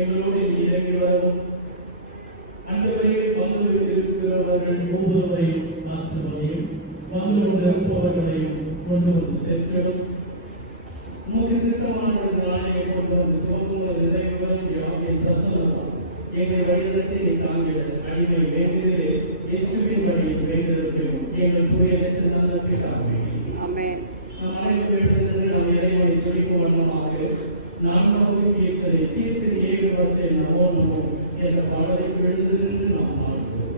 எங்களோடு இறங்கி வரவும் அன்றுவரை வந்து இருக்கிறவர்கள் ஒவ்வொருவரையும் ஆசிர்வதியும் வந்து கொண்டிருப்பவர்களையும் கொண்டு வந்து சேர்த்திடும். உமக்கு சித்தமானவர்கள் ஆணையை கொண்டு வந்து துவங்குவது இறைவரும் யாவின் பிரசன்னமாம் எங்களை வழிநடத்தி தாங்கள் அடிமை வேண்டியதே இயேசுவின் வழியில் வேண்டியிருக்கிறோம். எங்கள் தூய நல்ல பிதாவே. ஆமென். நாம் அனைவரும் நாம் இறைவனை சொல்லிக்கும் வண்ணமாக 4வது கீர்த்தனை சீர்திரு ஏகவத்தை நமோ நமோ என்ற பாடலை எழுந்து நின்று நாம் பாடுகிறோம்.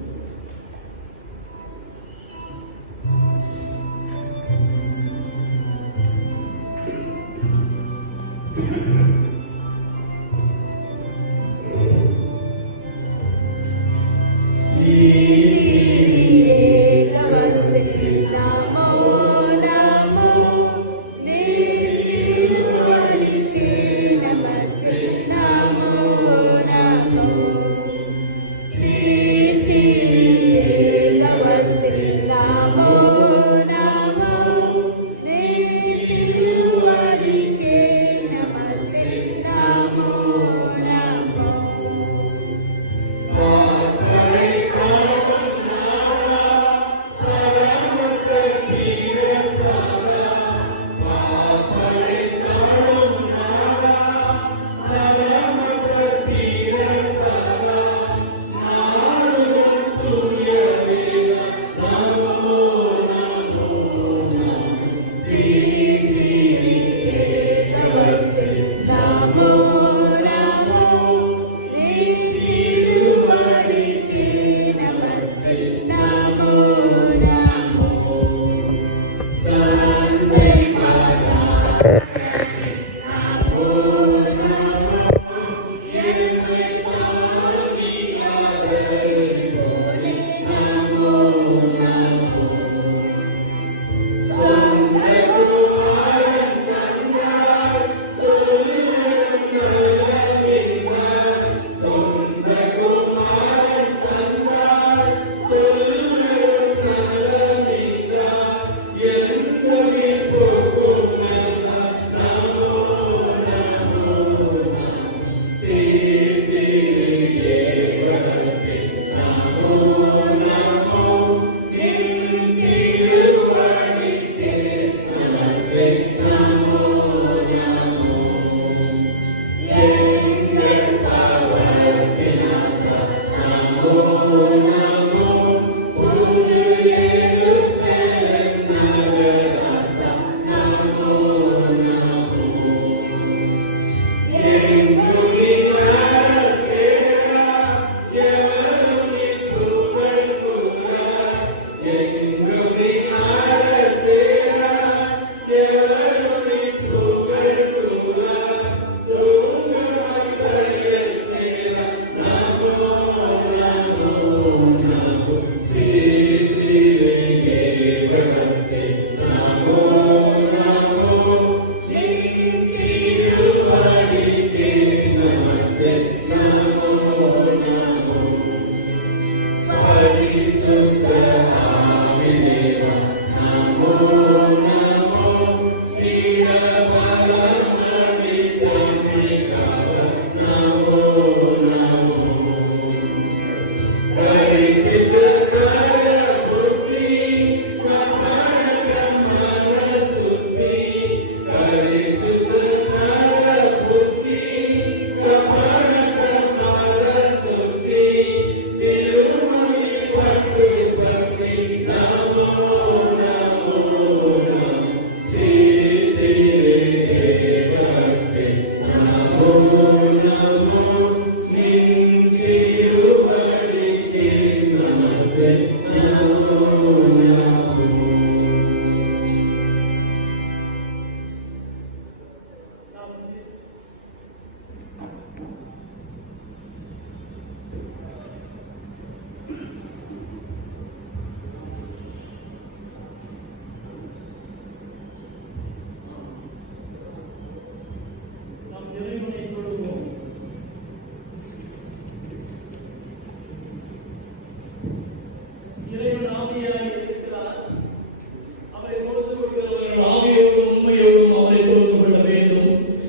Amen.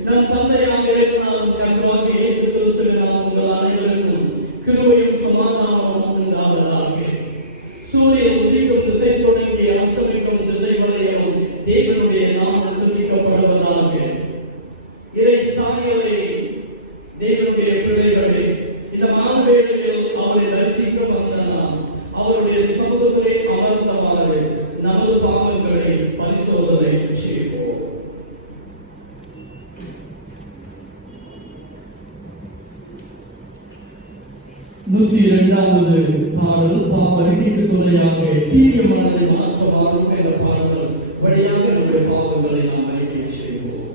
நம் தந்தையாக இருக்கிறார் கர்த்தராகிய இயேசு கிறிஸ்துவினால் உங்கள் அனைவருக்கும் கிருபையும் சமாதானமும் உண்டாவதாக. சூரியன் உதிக்கும் திசை தொடங்கி அஸ்தமிக்கும் திசை வரையிலும் தேவனுடைய நாமம் துதிக்கப்படுவதாக. இறை சாயலை தேவனுடைய பிள்ளைகளே, இந்த மாதவேளையில் அவரை தரிசிக்க வந்த நாம் அவருடைய சமூகத்திலே அமர்ந்தவாறு நமது பாவங்களை பரிசோதனை செய்வோம். நூற்றி 2வது பாடல் பாவ அறிக்கைக்கு துணையாக தீய மனதை மாற்ற வாழும் என்ற பாடல் வழியாக நம்முடைய பாவங்களை நாம் அறிக்கை செய்வோம்.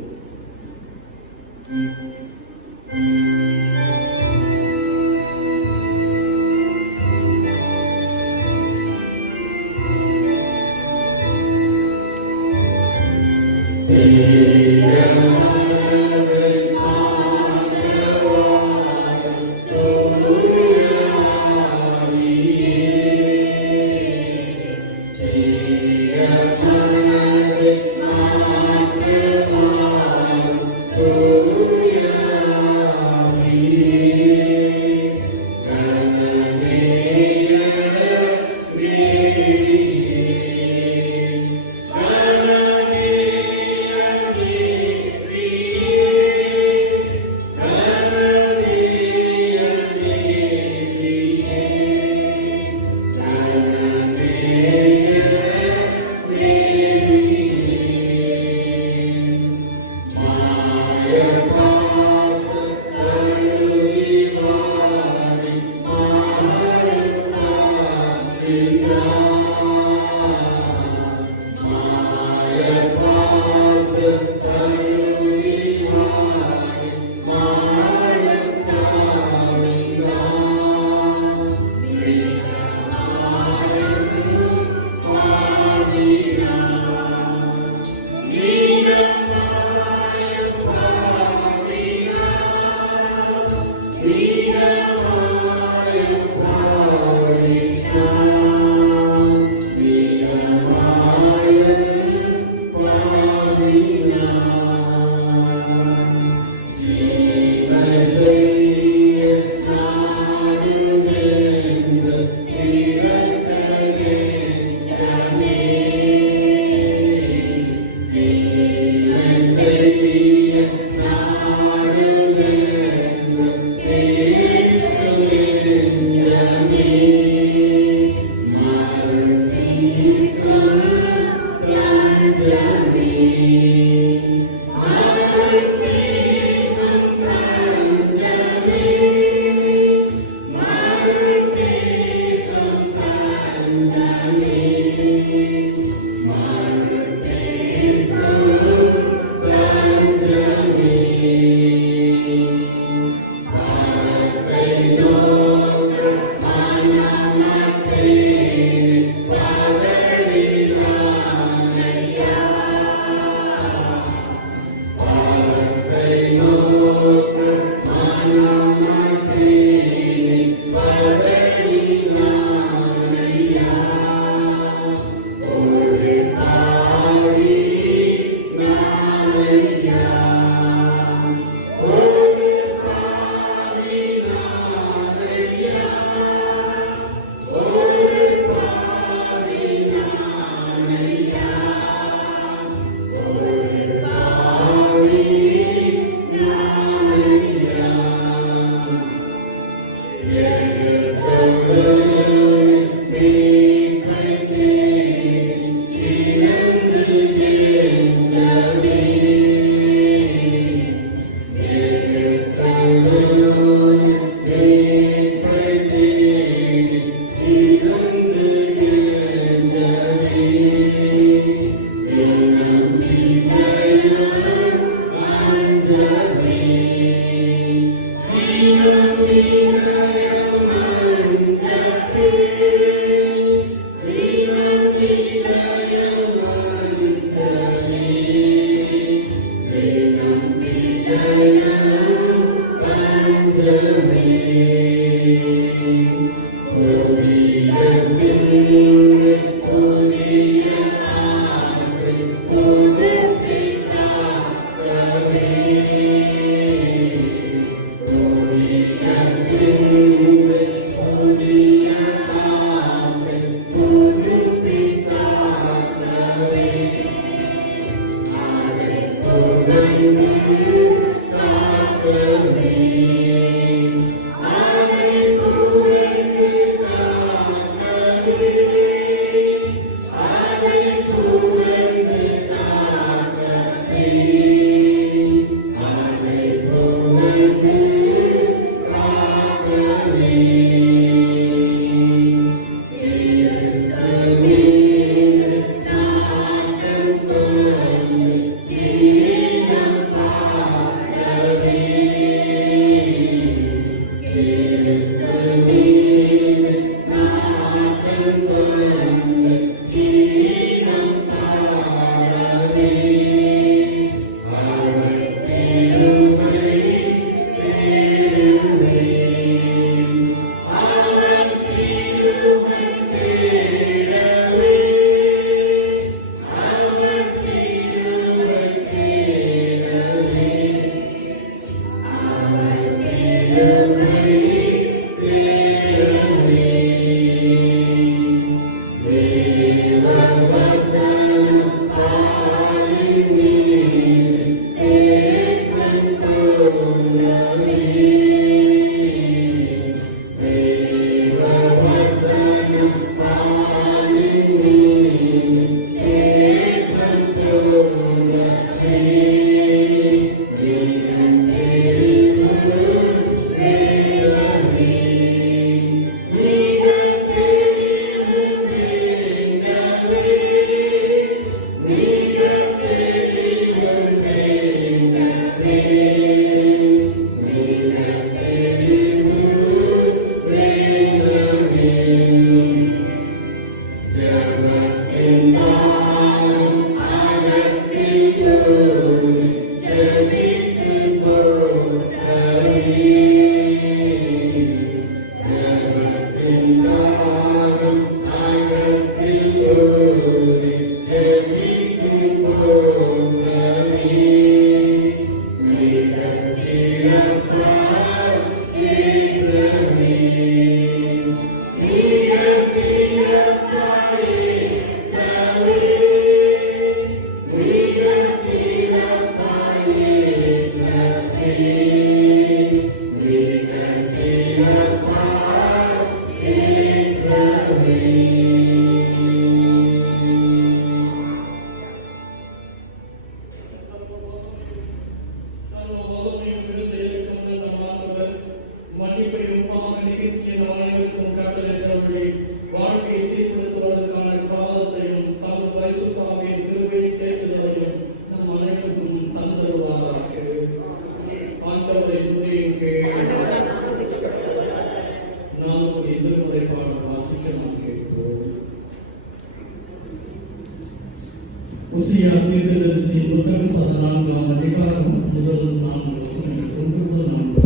உசியா தீர்க்கதரிசியின் புத்தகம் 14ஆம் அதிகாரம் முதல் 4 வசனங்கள் 1 முதல் 4.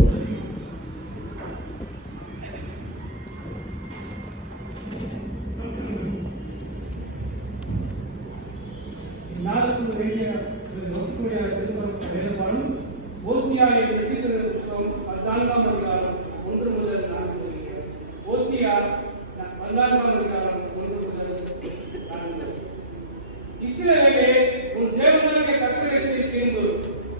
நாளுக்கு வேண்டிய வசக்கூடிய வேறுபாடும் ஓசியாவை பிரதிகிற புத்தகம் 14ஆம் அதிகாரம் 1 முதல் 4. ஓசியா 14ஆம் அதிகாரம் 1 முதல் 4. இஸ்ரவேலே, உன் தேவனாகிய கர்த்தரிடத்தில் திரும்பு.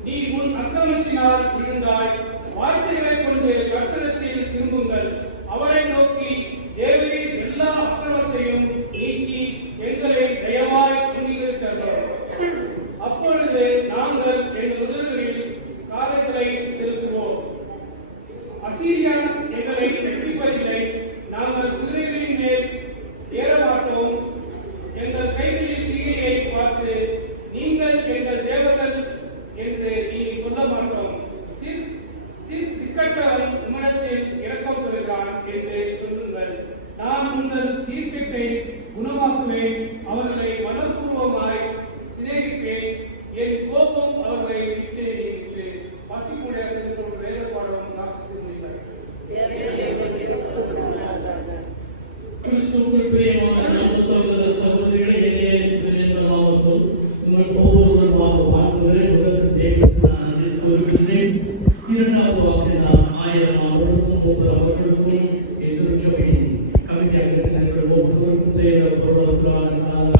நீ உன் அக்கிரமத்தினால் விழுந்தாய். வார்த்தைகளை கொண்டு கர்த்தரிடத்தில் திரும்புங்கள். அவரை நோக்கி, தேவரீர் எல்லா அக்கிரமத்தையும் நீக்கி எங்களை தயவாய் அங்கீகரித்தருளும். அப்பொழுது நாங்கள் எங்கள் உதடுகளில் காரியங்களை செலுத்துவோம். அசீரியா எங்களை ரட்சிப்பதில்லை. நாங்கள் குதிரைகளின் மேல் ஏற மாட்டோம். எங்கள் கைகளில் தீயை பார்த்து நீங்கள் எங்கள் தேவர்கள் என்று நீ சொல்ல மாட்டோம். திக்கட்டவன் உம்மிடத்தில் இரக்கம் பெறுகிறான் என்று சொல்லுங்கள். நான் உங்கள் சீர்கேட்டை குணமாக்குவேன். அவர்களை மனப்பூர்வமாய் சிநேகிப்பேன். என் கோபம் அவர்களை விட்டு நீங்கிட்டு பசிக்குடைய வேலைப்பாடும் வாசித்து முடித்தார். கிறிஸ்துவுக்குள் பிரியமான சகோதர சகோதரிகளை இயேசுவின் நாமத்தில் உங்கள் ஒவ்வொருவருமாக வாழ்த்துகிறேன். உலக தேவனுக்கு நான் நன்றி கூறுகிறேன். இரண்டாவது வாக்கு நான் 1000 அவர்களுக்கும் ஒவ்வொரு அவர்களுக்கும் எதிர்ச்சபையின் கவிதையாக ஒவ்வொருவருக்கும் செய்கிற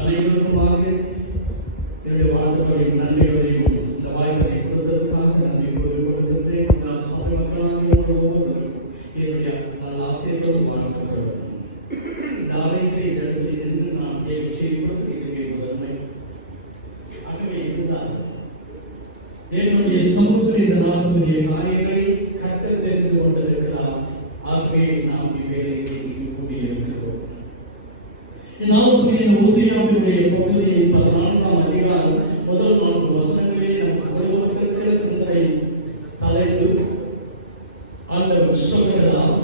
அனைவருக்குமாக என்னுடைய வாழ்த்துக்களை நன்றிகளையும் இந்த வாய்ப்பை கொடுத்ததற்காக நன்றி கூறிக்கொள்கின்றேன். நான் சபை மக்களாக ஒவ்வொருவருக்கும் என்னுடைய நல்ல ஆசைகளும் வாழ்த்துக்கள். தாவீதை இடத்தில் நின்று நாம் தேவை செய்வது இதுவே முதன்மை. ஆகவே இதுதான் என்னுடைய சமூகத்தில் இந்த நாளுக்குரிய காரியங்களை கர்த்தர் தெரிந்து கொண்டிருக்கிறார். ஆகவே நாம் இவ்வேளையில் இங்கு கூடியிருக்கிறோம். இந்நாளுக்குரிய ஓசியாவினுடைய பகுதியின் 14ஆம் அதிகாரம் முதல் 4 வசனங்களில் நமக்கு கொடுக்கப்பட்டிருக்கிற சிந்தனை தலைப்பு ஆண்டவர் சொல்கிறார்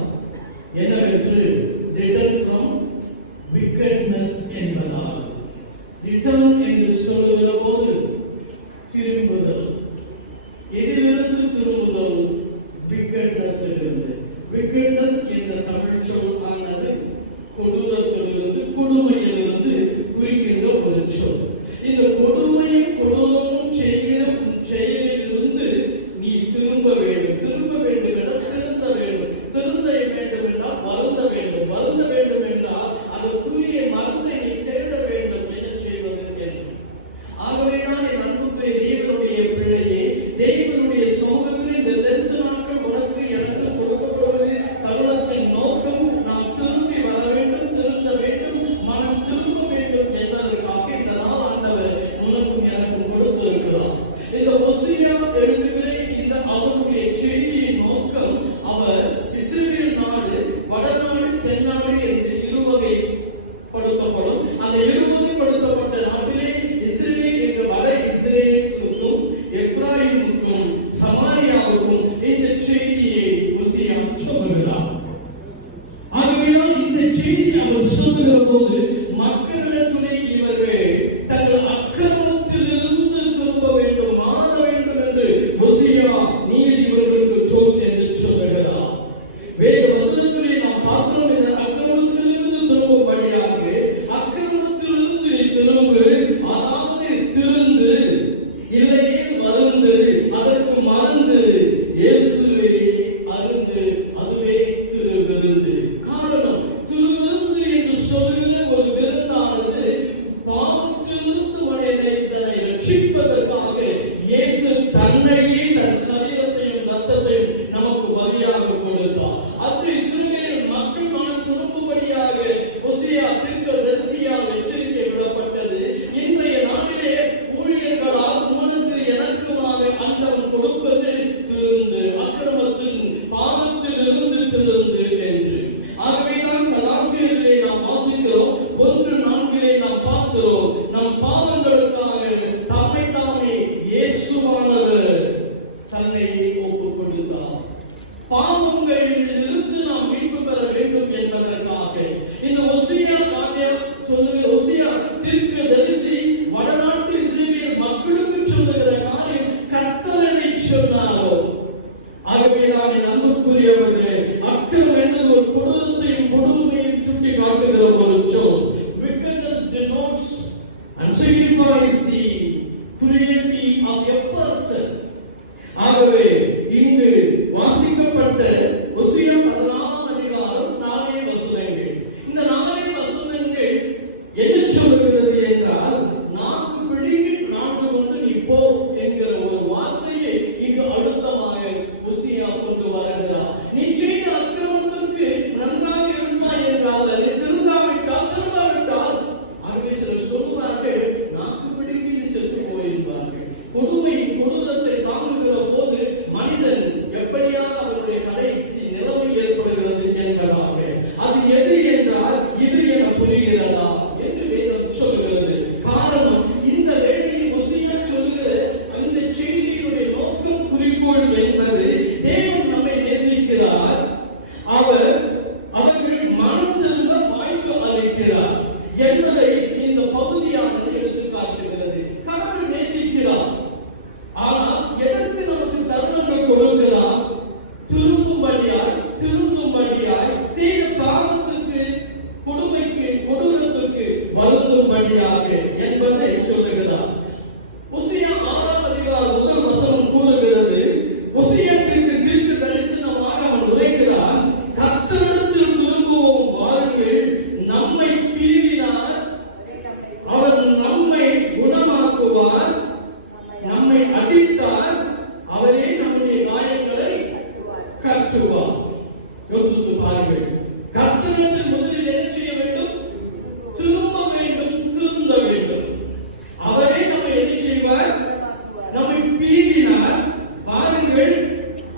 என்னவென்று return from wickedness என்பதால். return என்று சொல்லுகிற போது திரும்புதல், எதிலிருந்து திரும்புதல்? wickedness இலிருந்து. wickedness என்ற தமிழ் சொல் ஆனது கொடூரத்திலிருந்து, கொடுமையிலிருந்து குறிக்கின்ற ஒரு சொல். இந்த கொடுமையும் கொடூரமும் செய்கிற செயலிலிருந்து நீ திரும்ப வேண்டும். திரும்ப வேண்டும் என்றால் திருந்த வேண்டும். திருந்த வேண்டும் என்றால் வருந்த வேண்டும். வருந்த வேண்டும் என்றால் அதற்குரிய மருந்தை நீ தேட வேண்டும். என்ன செய்வது என்று. ஆகவேதான் என் அன்புக்குரிய தேவனுடைய பிள்ளையே, தேவனுடைய சமூகத்தில் இந்த 2 நாட்கள் உனக்கு எனக்கு கொடுக்கப்படுவது தருணத்தின் நோக்கம் நாம் திரும்பி வர வேண்டும், திருந்த வேண்டும், மனம் திரும்ப வேண்டும் என்பதற்காக இந்த நாள் ஆண்டவர் உனக்கு இங்கு வாசிக்கப்பட்ட ஒசியா 16 அதிகாரம் 4 வசனங்கள். இந்த 4 வசனங்கள் என்ன சொல்லுகிறது என்றால், நாக்கு பிடிங்கி நாட்டு கொண்டு நீ போ என்கிற ஒரு வார்த்தையை இங்கு அழுத்தமாக ஒசியா கொண்டு வருகிறார். நீ செய்த அக்கிரமத்திற்கு நன்றாக இருந்தாய் என்றால், நீ திருந்தாவிட்டால் ஆகவே சிலர் சொல்லுவார்கள், நாக்கு பிடிங்கி சென்று போயிருப்பார்கள். கொடுமையின் கொடூரத்தை தாங்குகிற போது மனிதன் எப்படியாக அவருடைய கடைசி நிலைமை ஏற்படுகிறது என்பதாக. அது எது என்றால், இது என புரிகிறதா என்று வேதம் சொல்லுகிறது. காரணம், இந்த வேளையில் ஒசியா சொல்லுகிற அந்த செய்தியுடைய நோக்கம், குறிக்கோள் என்பது, தேவன் நம்மை நேசிக்கிறார், அவர்கள் மனம் திரும்ப வாய்ப்பு அளிக்கிறார் என்பதை இந்த பகுதியானது எடுத்து காட்டுகிறது. கடவுள் நேசிக்கிறார், ஆனால் எதற்கு நமக்கு தருணங்கள் கொடுக்கிறார்? திருந்தும்படியாய், செய்த பாவத்துக்கு, கொடுமைக்கு, கொடூரத்துக்கு வருந்தும்படியாக என்பதை சொல்லுகிறார். ஒசியா 6 அதிகாரம் 1 வசனம் கூறுகிறது, ஒசியாவிற்கு தீர்க்க தரிசனமாக அவன் உரைக்கிறான், கர்த்தரிடத்தில் திரும்புவோம் வாருங்கள், நம்மை பீறினார், அவர் நம்மை குணமாக்குவார், நம்மை அடித்தார், அவரே நம்முடைய காயங்களை கட்டுவார். யோசித்து பாருங்கள், கர்த்தரிடத்தில் முதலில் என்ன செய்ய வேண்டும்? திரும்ப வேண்டும், திருந்த வேண்டும். அவரே நம்மை என்ன செய்வார்? நம்மை பீறினார். பாருங்கள்,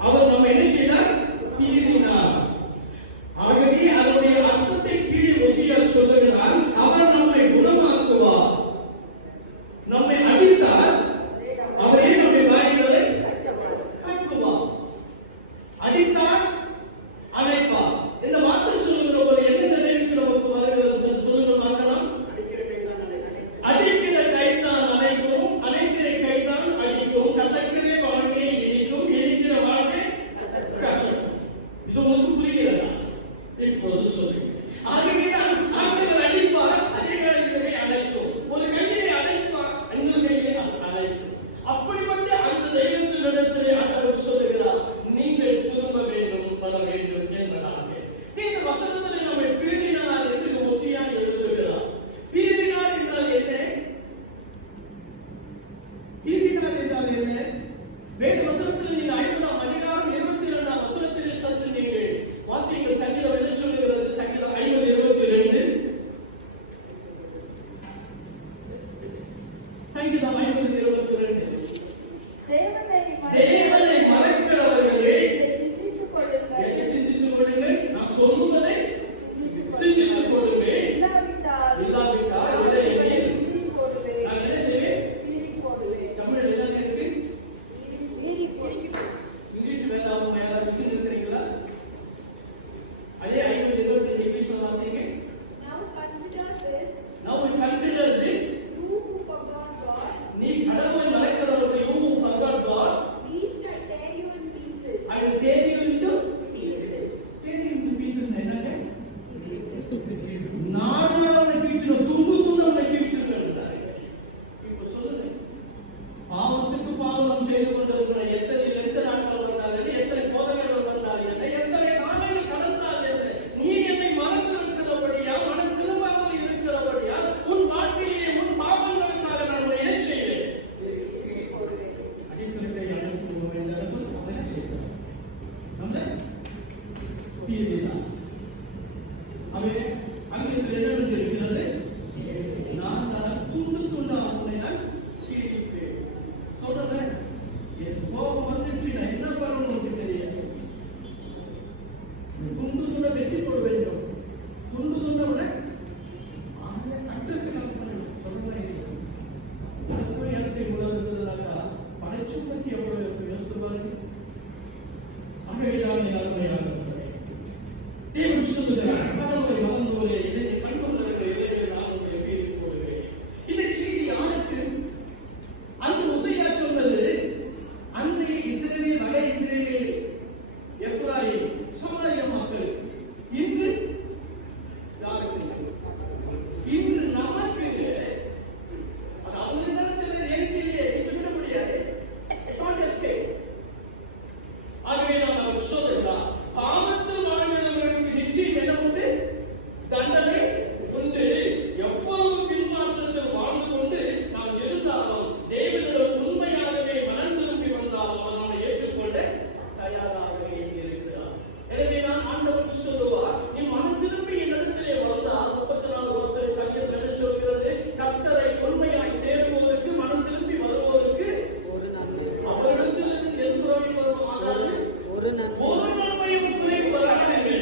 அவர் நம்மை என்ன செய்தார்? பீறினார். ஆகவே அதனுடைய அர்த்தத்தை கீழே ஒசியா சொல்லுகிறார், அவர் நம்மை குணமாக்குவார், நம்மை அடித்தார், அவரே நம்முடைய காயங்களை கட்டுவார். அடித்தார், அழைப்பார். இந்த வார்த்தை சொல்லுகிற போது என்ன நினைவுக்கு நமக்கு வருகிறது? சொல்லுங்க பார்க்கலாம். அடிக்கிற கைதான் அழைக்கும், அணைக்கிற கைதான் அடிக்கும், கசக்கிற வாழ்க்கை இனிக்கும், இனிக்கிற வாழ்க்கை கசக்கும். இது உங்களுக்கு புரிகிறதா? இப்பொழுது சொல்லுங்க. ஆகவே ஆண்டவர் அடிப்பார், அதே வேளையிலே அழைக்கும். ஒரு கையை அழைப்பார், இன்னொரு கையை அழைக்கும். அப்படிப்பட்ட அந்த தெய்வத்தினிடத்திலே ஆண்டவர் சொல்லுகிறார், நீங்கள் திரும்ப வேண்டும், வர வேண்டும் என்பதாக. இந்த வசனத்தில் நம்மை பீறினார் என்று ஒசியா எழுதுகிறார். பீறினார் என்றால் என்ன? பீறினார் என்றால் என்ன? வேத வசனத்தில் நீங்கள் 50ஆம் அதிகாரம் 22ஆம் வசனத்திலே சற்று நீங்கள் வாசியுங்கள். சங்கீதம் என்ன சொல்லுகிறது? சங்கீதம் 50:22. சங்கீதம் 50:22. தேவனை மறக்கிறவர்களே சிந்தித்துக் கொள்ளுங்கள், நான் சொல்லுவதை சிந்தித்துக் கொள்ளுங்கள். இல்லாவிட்டால் நான் என்ன செய்வேன்? தமிழ் என்ன இருக்கு? இங்கிலீஷ் வேதாகம் யாராவது இருக்கிறீங்களா? அதே 50:22 இங்கிலீஷ்ல வாசிங்க. Now we consider this. நீ கடவுளை மறக்கிறவர்களே, you who forgot God, I will tear you into pieces. Tear you into pieces என்னங்க? நாடாவை கீழ்ச்சிடும், துண்டு கீழ்ச்சிடுகிறார். இப்போ சொல்லுங்க, பாவத்துக்கு பாவம் செய்து கொண்டிருக்கிற எத்தனை நாட்கள் வந்தார்கள், எத்தனை போதகர்கள் வந்தார்கள், எத்தனை காலங்கள் கடந்தால் என்ன? நீ என்னை மறந்திருக்கிறபடியா, மனம் திரும்பாமல் இருக்கிறபடியா, உன் வாழ்க்கையிலே உன் பாவங்களுக்காக நான் உன்னை என்ன செய்வேன்? அடித்தளத்தை அழைத்து இந்த இடத்துல அவன் என்ன செய்கிறான்? நம்மளை பீறினார். அவன் அங்கிருந்து என்ன இருக்கிறது? நான் துண்டு துண்டாக நான் கீழிப்பேன். சொல்றேன், என் கோபம் வந்துச்சு, நான் என்ன பண்ணணும் தெரியாது. துண்டு துண்ட வெட்டி போட வேண்டும். துண்டு துண்ட விட இடத்தை உலகிறதுனாக்கா படைச்சுமைக்கு எவ்வளவு யோசித்து பாருங்க. ஆகவேதான் அருமையான தேவன் சொல்லுகிறார், கடவுளை மறந்தோரே, இதை கண்டுள்ளவர்கள் இளைஞர் நான் உங்களை மீறி போடுவேன். இந்த செய்தி யாருக்கு? அந்த உசையா சொன்னது அன்றைய இஸ்ரவேல், வட இஸ்ரவேல், எப்ராயிம், சமாரியா மக்கள். இன்று யாருக்கு? இன்று நமக்கு அது அவங்க நேரத்தில் எனக்கு இல்லையே, விட முடியாது. அவர் சொல்லுகிறார், பாவத்தில் வாழ்கிறவர்களுக்கு நிச்சயம் என்ன உண்டு? தண்டனை உண்டு. எவ்வளவு பின்மாற்றத்தில் வாழ்ந்து கொண்டு நாம் இருந்தாலும் தேவனிடம் உண்மையாகவே மனம் திரும்பி வந்தாலும் அவர் நம்மை ஏற்றுக்கொள்ள தயாராகவே இருக்கிறார். எனவே நான் ஆண்டவர் சொல்லுவார், நீ மனம் திரும்பி என்னிடத்திலே வந்தால் 34 சங்கத்தில் என்ன சொல்கிறது? கர்த்தரை உண்மையாய் தேடுவதற்கு மனம் திரும்பி வருவோருக்கு அவரிடத்திலிருந்து எந்த குறையும் வராது, ஒரு நன்மையும் குறைவு வராது.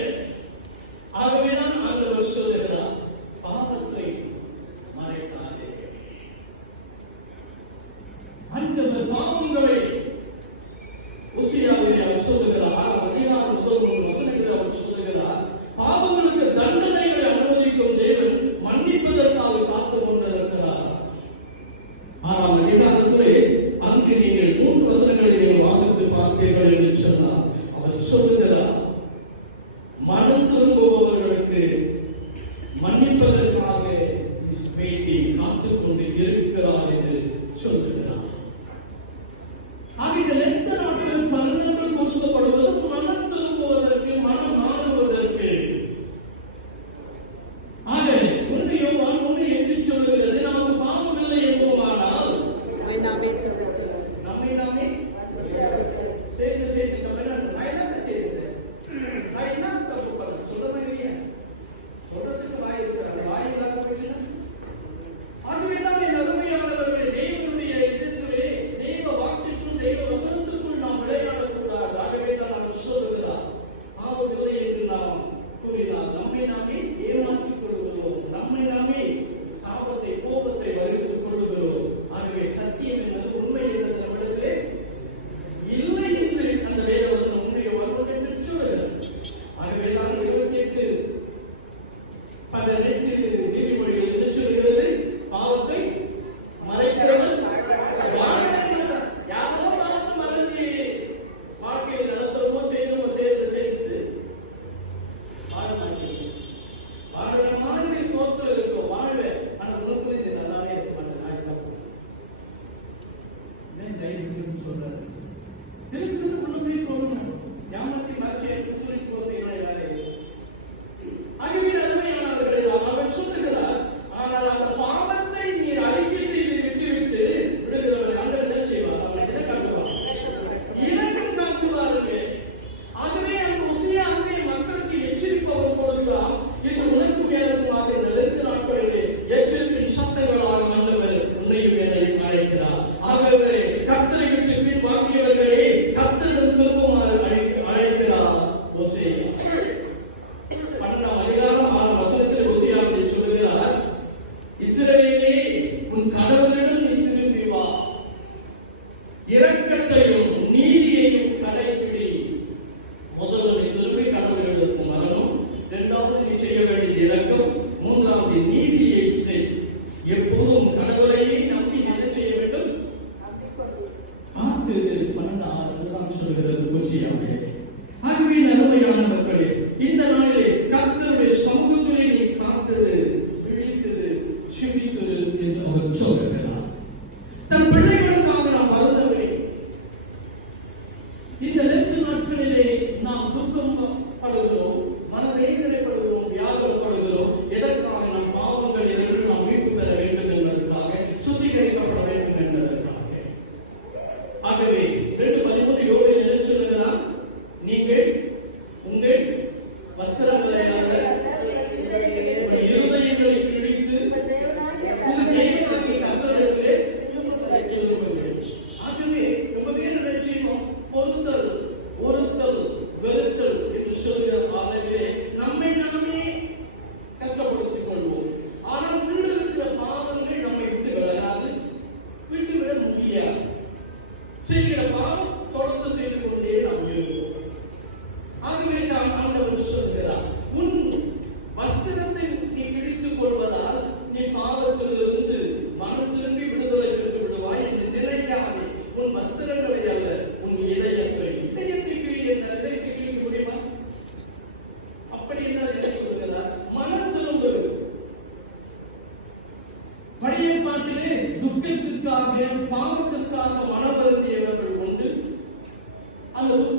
ஆகவேதான் ஆண்டவர் சொல்லுகிறார், பாவத்தை மறைக்காதே. ஆண்டவர் பாவங்களை ஓசியாவிலே அவர் சொல்லுகிறார், 16 வசனங்களை அவர் சொல்லுகிறார், பாவங்களுக்கு தண்டனைகளை அனுமதிக்கும் தேவன் மன்னிப்பதற்காக காத்துக் கொண்டிருக்கிறார். ஆனால் அதிகாரத்திலே அங்கு நீங்கள் 3 வசனங்களை நீங்கள் வாசித்து பார்ப்பீர்கள் என்று சொன்னார். அவர் சொல்லுகிறார், மனம் திரும்புபவர்களுக்கு மன்னிப்பதற்காக காத்துக் கொண்டு இருக்கிறார் என்று சொல்லுகிறார். ஆகிய எந்த நாட்கள் தருணங்கள் கொடுக்கப்படுவது மனம் திரும்புவதற்கு, மனம் மாறுவதற்கு. ஆக உன்னையும் உன்னை என்று சொல்லுகிறது, நமக்கு பாவம் இல்லை என்போமானால் நம்மை நாமே சேர்ந்து நான் என்ன தப்பு பண்ண சொல்றேன் இல்லையா? சொல்றதுக்கு வாய் இருக்கிறாங்க, வாய் இல்லாம போயிடுச்சுன்னா ஆகவேதான் என் அருமையானவர்களே, தெய்வனுடைய இடத்திலே தெய்வ வாக்குக்கும் தெய்வ வசனத்துக்குள் நாம் விளையாடக்கூடாது. ஆகவேதான் அவர் சொல்லுகிறார், பாவம் இல்லை என்று நாம் கூறினால் நம்மை நாமே ஏமாற்றிக் கொள்கிறோம், நம்மை நாமே சாபத்தை கோபத்தை வருவித்துக் கொள்ளுகிறோம். ஆகவே சத்தியம் என்பது உண்மை என்பது நம்மிடத்திலே இல்லை என்று அந்த வேதவசனம் உண்மையை வரும் என்று சொல்லுகிறது. ஆகவேதான் 28:18 நீதிமொழிகள் என்ன சொல்கிறது? பாவத்தை மறைக்கிறவன் வாழவே மாட்டான். யாரெல்லாம் பாவத்தை மறைஞ்சி வாழ்க்கையில் நடத்தவோ செய்தவோ சேர்த்து வாழ மாட்டீங்க. வாழ மாதிரி தோற்றம் இருக்கும், வாழ்வேன். ஆனா உனக்குள்ளே இது நல்லாவே இருக்க மாட்டேன். தைரியம் சொல்றாரு, இருக்கிறது உள்ளபடி சொல்லணும். ஏமாத்தி மறைச்சு சொல்லிட்டு போறது என்ன வேலை? ஆகவே அருமையானவர்களே, அவர் சொல்லுகிறார், ஆனால் அந்த பாவத்தை நீர் அறிக்கை செய்து விட்டுவிட்டு விடுகிறவர்கள் ஆண்டவர் என்ன செய்வார்? அவர்கள் என்ன காட்டுவார்? இரக்கம் காட்டுவார்கள். ஆகவே அந்த உசியா அங்கே மக்களுக்கு எச்சரிப்பவர் பொழுதுதான் இன்று உனக்கு மேலமாக இந்த 2 நாட்களிலே எச்சரிப்பின் சத்தங்களாக ஆண்டவர் உன்னையும் என்னையும் அழைக்கிறார். ஆகவே கர்த்தரை விட்டு பின் வாங்கியவர்களே கர்த்தரிடம் திரும்புமாறு அழைக்கிறார் ஓசேயா. 12ஆம் அதிகாரம் 6ஆம் வசனத்தில் ஓசேயா அப்படி சொல்கிறார், இஸ்ரவேலே உன் கடவுளிடம் நீ திரும்பி வா, இரக்கத்தையும் நீதியையும் கடைபிடி. முதல்ல நீ திரும்பி கடவுளிடத்திற்கு வரணும், 2வது நீ செய்ய வேண்டியது இரக்கம், 3வது நீதியை செய். எப்போதும் கடவுளையே நம்பி என்ன செய்ய வேண்டும்? காத்து 12:6 சொல்கிறது ஓசியாவிலே. ஆகவே அருமையானவர்களே, இந்த நாளிலே கர்த்தருடைய சமூகத்திலே நீ காத்தது, விழித்தது, சிந்தித்தது என்று அவர் சொல்லுகிறார். தன் பிள்ளைகளுக்காக நாம் வருந்தவே இந்த 2 நாட்களிலே நாம் துக்கம் படுகிறோம், மனவேதனைப்படுகிறோம், வியாகுலப்படுகிறோம். எதற்காக? நம் பாவங்களிலிருந்து நாம் மீட்பு பெற வேண்டும் என்பதற்காக, சுத்திகரிக்கப்பட வேண்டும் என்பதற்காக. ஆகவே 2:13 யோவேல் என்ன சொல்லுகிறார்? நீங்கள் உங்கள் வஸ்திரங்களை இருதயங்களை பிடித்து உங்கள் தேவனாகிய கர்த்தரிடத்திலே திரும்புங்கள். ஆகவே ரொம்ப பேர் என்ன செய்வோம்? பொறுத்தல், ஒருத்தல், வெறுத்தல் என்று சொல்கிற அளவிலே நம்மை நாமே கஷ்டப்படுத்திக் கொள்வோம். ஆனால்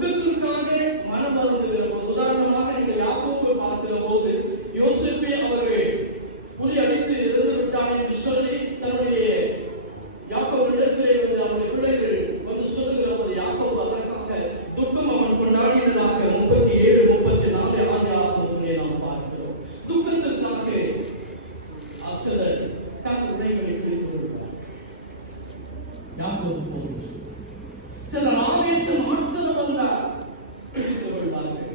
துக்கத்திற்காக மனம் வருந்துகிற போது, உதாரணமாக நீங்கள் யாக்கோபை பார்க்கிற போது, யோசேப்பை அவர்கள் புலி அடித்து இறந்து விட்டான் என்று சொல்லி தன்னுடைய யாக்கோபிடத்திலே வந்து அவருடைய பிள்ளைகள் வந்து சொல்லுகிற போது, யாக்கோபு அதற்காக துக்கம் அவன் கொண்டாடினதாக 37, 34 ஆதியாகமத்திலே நாம் பார்க்கிறோம். துக்கத்திற்காக சிலர் தன் உடைகளை பிடித்து கொள்வார். யாக்கோபு போன்று சிலர் ஆவேசம் மாத்திரம் வந்தார் பிடித்துக் கொள்வார்கள்.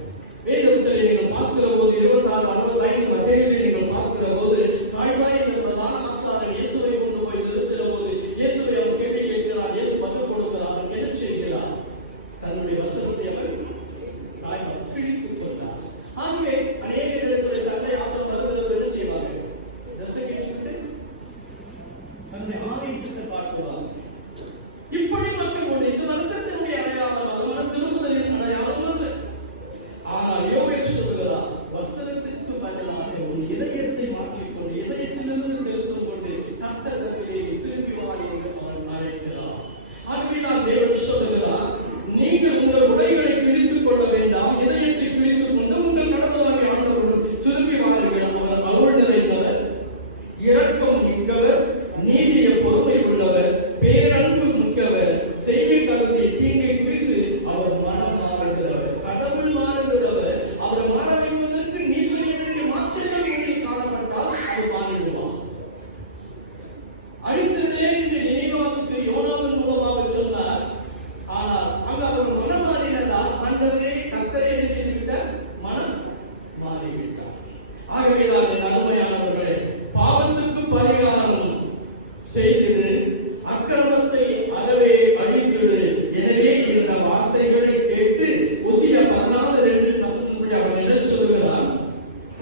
வேதத்திலே நீங்கள் பார்க்கிற போது 26, 65 அத்தியாயத்திலே நீங்கள் பார்க்கிற போது, காய்வாய் என்ற பிரதான ஆசாரியர் இயேசுவை கொண்டு போய் நிறுத்துகிற போது, இயேசுவை அவர் கேள்வி கேட்கிறார். இயேசு பதில் கொடுக்கிறார். அவர் என்ன செய்கிறார்? தன்னுடைய வசனத்தை அவர் காய்வாய் பிடித்துக் கொண்டார். ஆகவே அநேக இடங்களில் சண்டை ஆட்டம் வருகிறது. என்ன செய்வார்கள்? தசை கேட்டுவிட்டு தன்னுடைய ஆவேசத்தை பார்க்கிறார். இப்படி மக்களோடு இது வருத்தத்தினுடைய அடையாளம், அது மன திரும்புதலின் அடையாளம் அல்ல. ஆனால் யோவேல் சொல்கிறார், வஸ்திரத்திற்கு பதிலாக உன் இதயத்தை மாற்றிக்கொண்டு, இதயத்திலிருந்து தெரிந்து கொண்டு கர்த்தரிடத்திலே திரும்பி வா என்று அவன் அழைக்கிறார். ஆகவேதான் தேவன் சொல்லுகிறார், நீங்கள் உங்கள் உடைகளை கிழித்துக் கொள்ள வேண்டாம், இதயத்தை கிழித்துக் கொண்டு உங்கள் கடவுளாகிய ஆண்டவருடன் திரும்பி வாருங்கள். அவர் அருள் நிறைந்தவர், இரக்கம் மிக்கவர், நீடிய பொறுமை உள்ளவர், பேரன்பு மிக்கவர், செய்ய கருதி தீங்கை குறித்து அவர் மனம் மாறுகிறவர். கடவுள் மாறுகிறவர். அவர் மாற வைப்பதற்கு நீ செய்ய வேண்டிய மாற்றங்கள் எங்கே காணப்பட்டால் அவர் மாறிடுவார். அழித்ததே என்று நினைவாவுக்கு யோனாவின் மூலமாக சொன்னார். ஆனால் அங்கு அவர் மனம் மாறினதால் ஆண்டவரே கர்த்தரே என்ன செய்துவிட்டார்? மனம் மாறிவிட்டார். ஆகவேதான் என் அருமையானவர்களே, பாவத்துக்கு பரிகாரம் செய்திடு, அக்கிரமத்தை அறவே அழித்திடு. எனவே இந்த வார்த்தைகளை கேட்டு ஓசியா 14:2 அவன் என்ன சொல்லுகிறான்?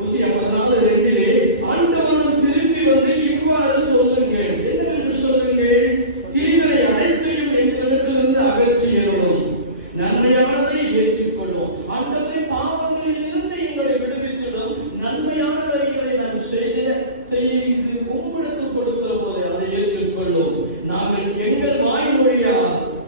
ஓசியா 14:2 ஆண்டவரும் திரும்பி வந்து இவ்வாறு சொல்லுங்கள். என்னவென்று சொல்லுங்கள்? தீமை அனைத்தையும் எங்களிடத்திலிருந்து அகற்றியருளும், நன்மையானதை ஏற்றுக்கொள்வோம். ஆண்டவரே பாவங்களில் இருந்து எங்களை விடுவித்திடும், நன்மையானவைகளை நாம் செய்து உம்மிடத்தில் கொடுக்கிற போது அதை ஏற்றுக்கொள்ளும். நாங்கள் எங்கள் வாயினுடைய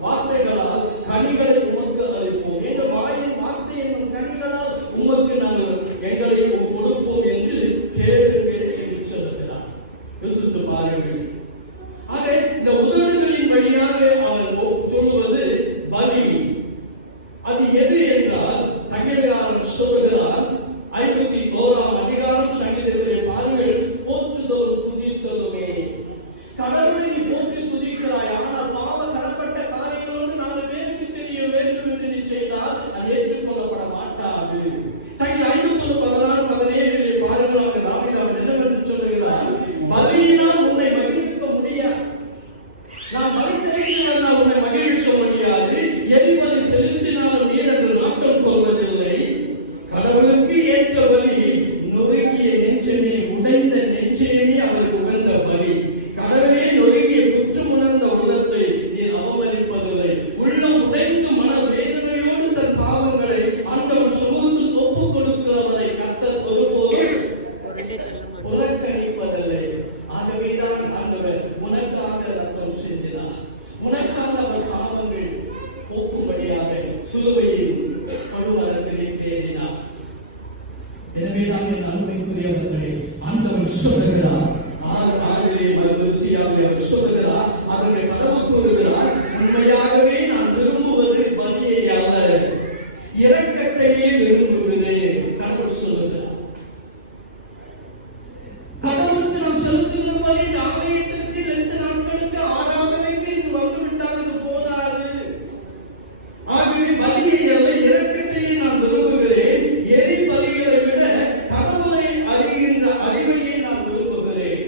வார்த்தைகளால் கனிகளை உமக்கு அளிப்போம். எங்கள் வாயின் வார்த்தை என்னும் கனிகளால் உமக்கு நாங்கள் எங்களை கொடுப்போம் என்று கேளுங்கள் என்று சொல்லுகிறார். யோசித்து பாருங்கள். ஆக இந்த உதடுகளின் வழியாக அவர் சொல்லுவது பலி. அது எது என்றால், சங்கீதக்காரன் சொல்லுகிறார், 51ஆம் அதிகாரம் சங்கீதத்திலே பாருங்கள், போற்றுதலும் துதித்தலுமே. கடவுளை நீ போற்றி துதிக்கிறாய், ஆனால் பாவ கடப்பட்ட காரியங்களோடு நாங்கள் வேறுக்கு தெரிய வேண்டும் என்று நீ செய்தால் அது ஏற்றுக்கொள்ளப்பட மாட்டாது. சங்கீதம் 51, 16, 17 பாருங்கள், அவர் தாவீது அவர் என்னவென்று சொல்லுகிறார்? பலியினால் உன்னை மகிழ்விக்க முடியாது. நான் பலி செலுத்தினால் உன்னை மகிழ்விக்க முடியாது. என் பலி செலுத்தினாலும் நீர் அதில் நாட்டம் கொள்வதில்லை. கடவுளுக்கு ஏற்ற பலி நொறுங்கிய நெஞ்சமே, உடைந்த நெஞ்சமே அவருக்கு உகந்த பலி. கடவுளே நொறுங்கிய குற்றம் உணர்ந்த உள்ளத்தை நீர் அவமதிப்பதில்லை. உள்ளம் உடைந்து மன வேதனையோடு தன் பாவங்களை ஆண்டவர் சமூகத்தில் ஒப்புக் கொடுக்கிறவரை கர்த்தர் ஒருபோதும் புறக்கணிப்பதில்லை. ஆகவேதான் ஆண்டவர் உனக்காக ரத்தம் சிந்தினார், உனக்காக அவர் பாவங்கள் போக்கும்படியாக சிலுவையில் பழுமரத்திலே தேடினார். எனவேதான் என் அருமைக்குரியவர்களே, ஆண்டவர் சொல்லுகிறார், 6:6 அவர் சொல்லுகிறார், அதனை கடவுள் கூறுகிறார், உண்மையாகவே நான் விரும்புவது பலியை அல்ல, இரக்கத்தையே விரும்புகிறேன். கடவுள் சொல்லுகிறார். கடவுளுக்கு நாம் செலுத்துகிற பலி ஆலயத்திற்கு 2 நாட்களுக்கு ஆராதனைக்கு இங்கு வந்துவிட்டால் இது போதாது. ஆகவே பலியை அல்ல, இரக்கத்தையே நான் விரும்புகிறேன். எரி பலிகளை விட கடவுளை அறிகின்ற அறிவையை நான் விரும்புகிறேன்.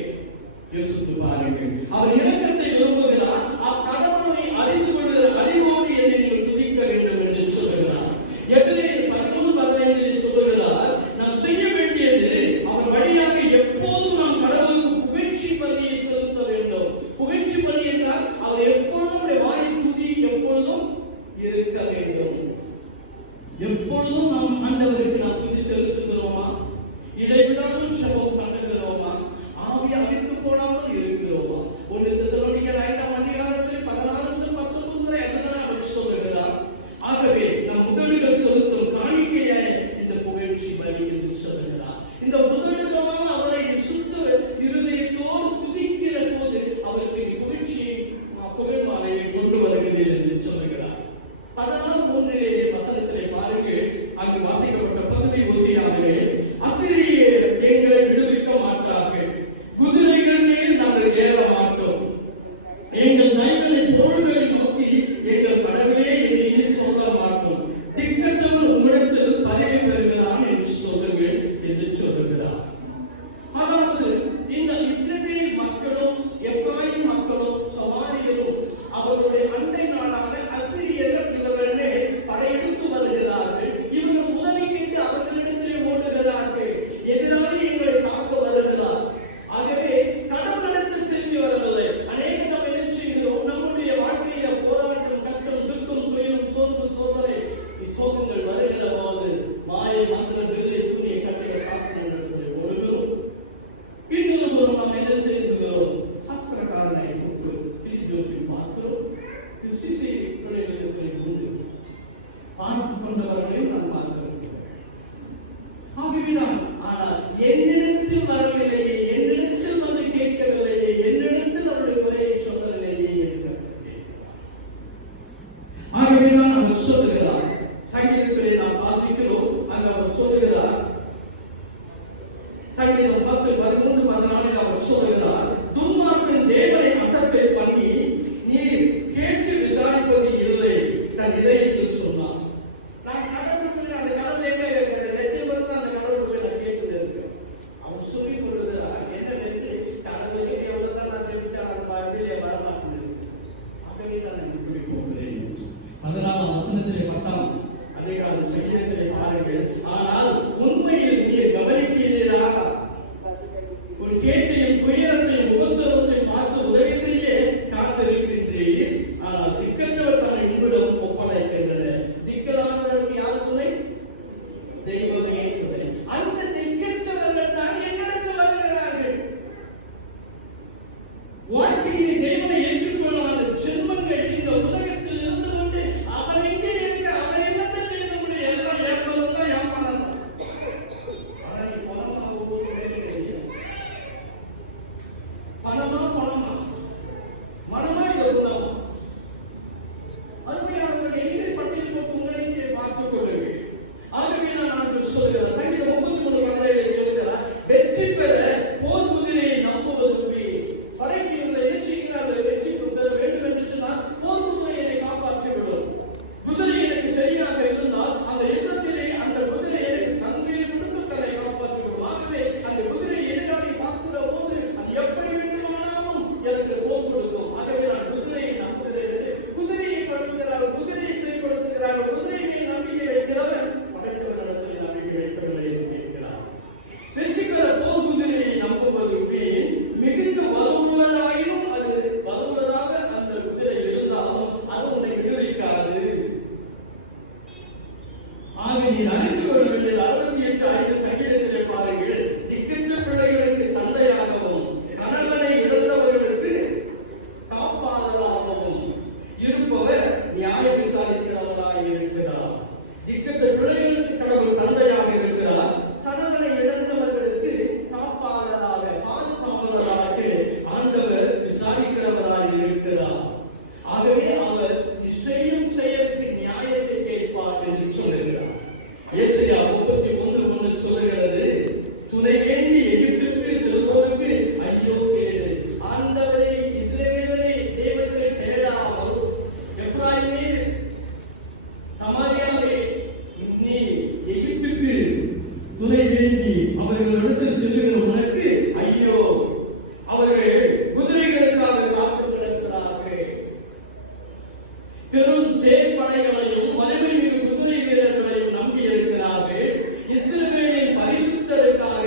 யோசித்து பாருங்கள். அவர் இரக்கத்தை விரும்புகிறார். கடவுளை அறிந்து கொள்கிற அறிவோடு என்னை நீங்கள் துதிக்க வேண்டும் என்று சொல்லுகிறார். எபிரேயர் 13:15 சொல்லுகிறார், நாம் செய்ய வேண்டியது அவர் வழியாக எப்போதும் நாம் கடவுளுக்கு புகழ்ச்சி பலியை செலுத்த வேண்டும். புகழ்ச்சி பலி என்றால் அவர் எப்பொழுதும் வாயின் துதி எப்பொழுதும் இருக்க வேண்டும். எப்பொழுதும் நாம் ஆண்டவருக்கு நாம் துதி செலுத்துகிறோமா? இடைவிடாமல் ஜெபம் பண்ணுகிறோமா? ஆவி அழித்து போடாமல் இருக்கிறோமா? 1 தெசலோனிக்கர் 5ஆம் அதிகாரத்தில் 16-19 வரை அவர் சொல்லுகிறார். ஆகவே நாம் முதல் மற்றவர்களையும் நான் பார்த்திருக்கிறேன். ஆகவேதான் ஆனால் என்னிடத்தில் வரவில்லையே, என்னிடத்தில் வந்து கேட்கவில்லையே, என்னிடத்தில் அவருடைய குறையை சொல்லவில்லையே என்று ஆகவேதான் அவர் சொல்லுகிறார். சங்கீதத்திலே நாம் வாசிக்கிறோம், அங்கு அவர் சொல்லுகிறார், சங்கீதம் 10:13-14 அவர் சொல்லுகிறார், துன்மார்க்கன் தேவனை அசட்டை பண்ணி நீர் கேட்டு விசாரிப்பது இல்லை தன் இதயத்தில் சொன்னார். நான் கடவுளுக்குள்ள அந்த கடவுள் எங்க இருக்கிற நிச்சயமாக தான் அந்த கடவுளுக்குள்ள நான் கேட்டு இருக்கிறேன். அவர் சொல்லிக் கொள்ளுகிறார் என்னவென்று, கடவுளை எவ்வளவு தான் நான் தெரிவிச்சால் அந்த பதிலே வரமாட்டேன். ஆகவே நான் இப்படி போகிறேன். 14ஆம் வசனத்திலே 10ஆம் அதிகாரம் சங்கீதத்திலே பாருங்கள், ஆனால் உண்மையில் நீர் கவனிக்கிறீரா, உன் கேட்டையும் துயரத்தையும் உபத்திரவத்தை பார்த்து உதவி செய்ய காத்திருக்கின்றீர். ஆனால் திக்கற்றவர் தன்னை உங்களிடம் ஒப்படைக்கின்றனர். திக்கலானவர்களுக்கு யார் துணை? தெய்வமே துணை. அந்த திக்கற்றவர்கள் தான் என்னிடத்தில் வருகிறார்கள். வாழ்க்கையிலே தெய்வனை ஏற்றுக்கொள்ளாத செல்வங்கள் இந்த உலகத்தில் இருந்து கொண்டு அவர் எங்கே இருக்க, அவர் என்னத்தை செய்ய முடியும், எல்லாம் ஏற்படுவது தான் ஏமாறாங்க. ஆனால் பணமாக போது பணமா மனமா இது குணமா? அருமையானவர்கள் எங்கே பட்டியல் போட்டு உங்களை இங்கே பார்த்துக் கொள்ளுங்கள். ஆகவே நான் சொல்லுகிறேன், சங்கீதம் 33:17 சொல்லுகிறார், வெற்றி பெற போர் குதிரையை நம்புவது படைக்கு உங்களை என்ன செய்கிறார்கள், வெற்றி பெற வேண்டும் என்று சொன்னால் போர் குதிரை என்னை காப்பாற்றிவிடும். குதிரை எனக்கு சரியாக இருந்தால் அந்த யுத்தத்திலே அந்த குதிரையை தந்தையை கொடுத்து தன்னை காப்பாற்றிவிடும். ஆகவே அந்த குதிரை எதிராளி தாக்குகிற போது அது எப்படி வேண்டுமானாலும் எனக்கு தோல் கொடுக்கும். ஆகவே நான் குதிரையை நம்புகிறேன். குதிரையை படுத்துகிறார்கள், குதிரையை செயல்படுத்துகிறார்கள். குதிரையை நம்பிக்கை வைக்கிறவர் படைத்தவர் நடத்தில் நம்பிக்கை வைக்கவில்லை என்று கேட்கிறார். வெற்றி பெற போர் குதிரையை நம்புவது மிகுந்த வலுவுள்ளதாயினும் அது வலுவுள்ளதாக அந்த குதிரை இருந்தாலும் அது உன்னை விடுவிக்காது. ஆக நீர் அறிந்து கொள்ளவில்லை. 68:5 சங்கீதத்திலே பாருங்கள், திக்கற்ற பிள்ளைகளுக்கு தந்தையாகவும் கணவனை இழந்தவர்களுக்கு காப்பாளராகவும் இருப்பவர் நியாயம் விசாரிக்கிறவராக இருக்கிறார். திக்கற்ற பிள்ளைகளுக்கு கடவுள் தந்தையாக இருக்கிறார். கணவனை இழந்தவர்களுக்கு காப்பாளராக பாதுகாவலராக ஆண்டவர் விசாரிக்கிறவராக இருக்கிறார். ஆகவே அவர் நிச்சயம் செயலுக்கு நியாயத்தை கேட்பார் என்று சொல்லுகிறார். ஏசாயா 31:1 சொல்லுகிறது, துணை வேண்டி எகிப்துக்கு செல்வோருக்கு ஐயோ கேடு. ஆண்டவரே, இஸ்ரவேலரே, தேவனை தேடாமல் எப்ராயிமே, சமாரியாவே, நீ எகிப்துக்கு துணை வேண்டி அவர்களிடத்தில் செல்லுகிற உனக்கு ஐயோ, அவர்கள் குதிரைகளுக்காக காத்து கிடக்கிறார்கள். பெரும் தேர்ப்படைகளையும் வலிமை மிகு குதிரை வீரர்களையும் நம்பி இருக்கிறார்கள். இஸ்ரவேலின் பரிசுத்தருக்காக